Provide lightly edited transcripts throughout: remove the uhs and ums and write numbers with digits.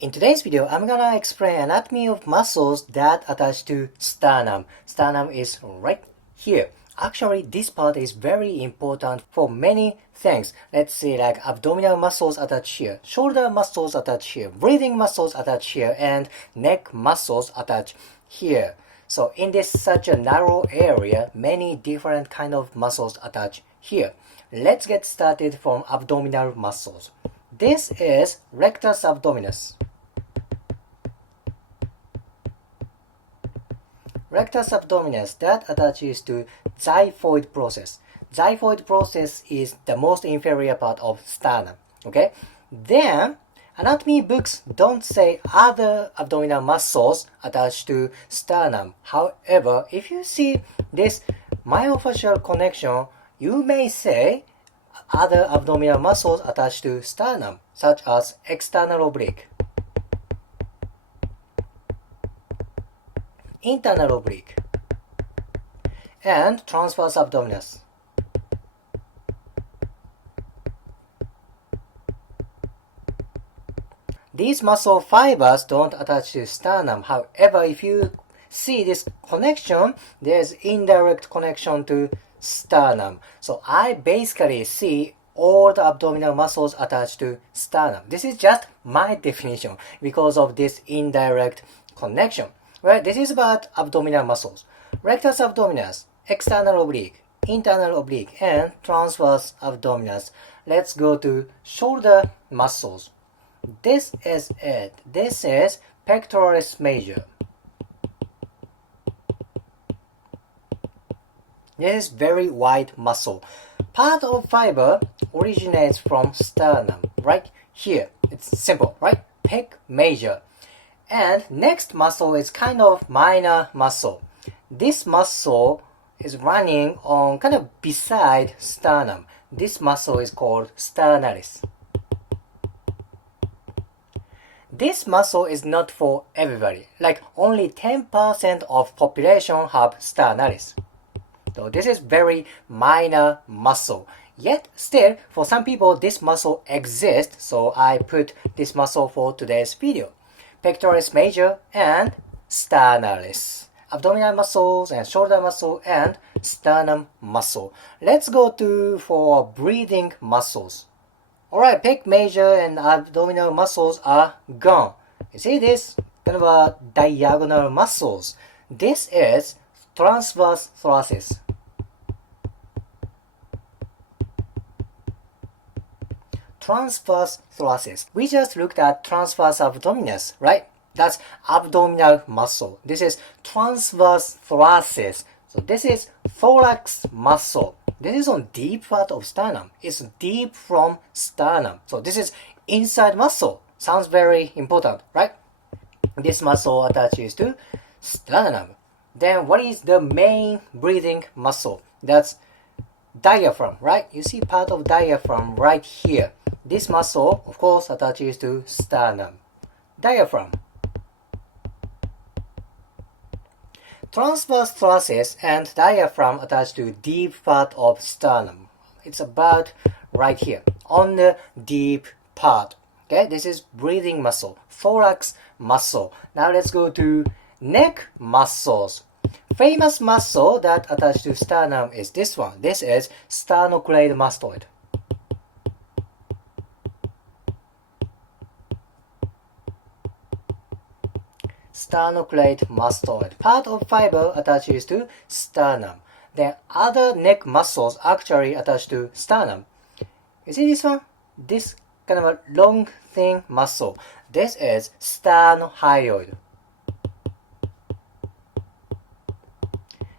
In today's video, I'm gonna explain anatomy of muscles that attach to sternum. Sternum is right here. Actually, this part is very important for many things. Let's see, like abdominal muscles attach here, shoulder muscles attach here, breathing muscles attach here, and neck muscles attach here. So in this such a narrow area, many different kind of muscles attach here. Let's get started from abdominal muscles. This is rectus abdominis. Rectus abdominis that attaches to xiphoid process. Xiphoid process is the most inferior part of sternum. Okay? Then anatomy books don't say other abdominal muscles attached to sternum. However, if you see this myofascial connection, you may say other abdominal muscles attached to sternum, such as external oblique, internal oblique, and transverse abdominis. These muscle fibers don't attach to sternum. However, if you see this connection, there's indirect connection to sternum. So I basically see all the abdominal muscles attached to sternum. This is just my definition because of this indirect connection. Right, this is about abdominal muscles. Rectus abdominis, external oblique, internal oblique, and transverse abdominis. Let's go to shoulder muscles. This is it. This is pectoralis major. This is very wide muscle. Part of fiber originates from sternum, right here. It's simple, right? Pec major. And next muscle is kind of minor muscle. This muscle is running on kind of beside sternum. This muscle is called sternalis. This muscle is not for everybody. Like only 10% of population have sternalis. So this is very minor muscle. Yet still, for some people, this muscle exists. So I put this muscle for today's video. Pectoralis major and sternalis. Abdominal muscles and shoulder muscle and sternum muscle. Let's go to for breathing muscles. Alright, pec major and abdominal muscles are gone. You see this kind of a diagonal muscles. This is transverse thoracic. Transverse thoracic. We just looked at transverse abdominis, right? That's abdominal muscle. This is transverse thoracic. So this is thorax muscle. This is on deep part of sternum. It's deep from sternum. So this is inside muscle. Sounds very important, right? This muscle attaches to sternum. Then what is the main breathing muscle? That's diaphragm, right? You see part of diaphragm right here. This muscle, of course, attaches to sternum. Diaphragm. Transverse thoracic and diaphragm attach to deep part of sternum. It's about right here, on the deep part. Okay, this is breathing muscle, thorax muscle. Now let's go to neck muscles. Famous muscle that attached to sternum is this one. This is sternocleidomastoid. Sternocleidomastoid. Part of fiber attaches to sternum. Then other neck muscles actually attach to sternum. You see this one? This kind of a long thin muscle. This is sternohyoid.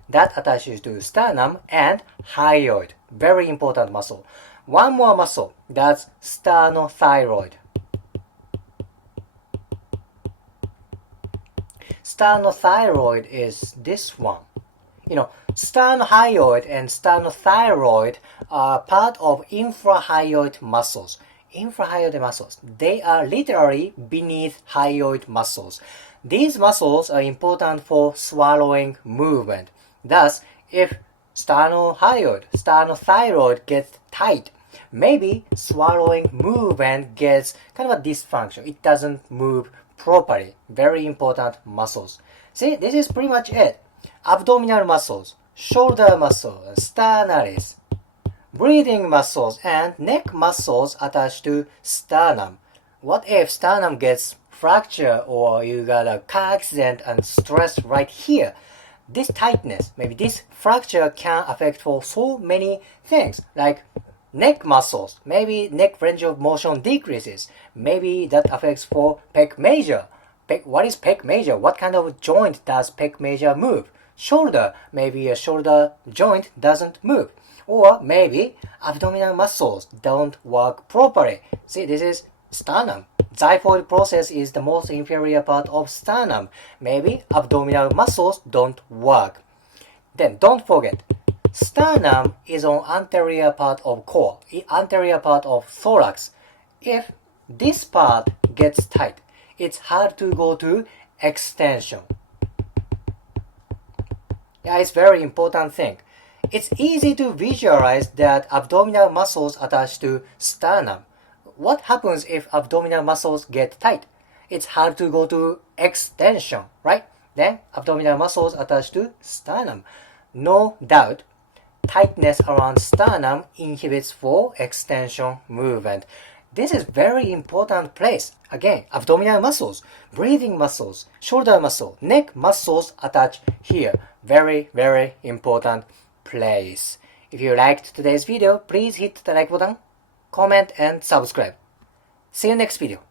That attaches to sternum and hyoid. Very important muscle. One more muscle. That's sternothyroid. Sternothyroid is this one. You know, sternohyoid and sternothyroid are part of infrahyoid muscles. Infrahyoid muscles. They are literally beneath hyoid muscles. These muscles are important for swallowing movement. Thus, if sternothyroid gets tight, Maybe swallowing movement gets kind of a dysfunction. It doesn't move properly. Very important muscles. See, this is pretty much it. Abdominal muscles, shoulder muscle, sternalis, breathing muscles, and neck muscles attached to sternum. What if sternum gets fractured or you got a car accident and stress right here? This tightness, maybe this fracture can affect for so many things, like neck muscles. Maybe neck range of motion decreases. Maybe that affects for pec major. What is pec major? What kind of joint does pec major move? Shoulder. Maybe a shoulder joint doesn't move. Or maybe abdominal muscles don't work properly. See, this is sternum. Xiphoid process is the most inferior part of sternum. Maybe abdominal muscles don't work. Then don't forget, sternum is on anterior part of core, anterior part of thorax. If this part gets tight, it's hard to go to extension. Yeah, it's very important thing. It's easy to visualize that abdominal muscles attached to sternum. What happens if abdominal muscles get tight? It's hard to go to extension, right? Then abdominal muscles attached to sternum. No doubt, tightness around sternum inhibits for extension movement. This is very important place. Again, abdominal muscles, breathing muscles, shoulder muscle, neck muscles attached here. Very, very important place. If you liked today's video, please hit the like button, comment and subscribe. See you next video.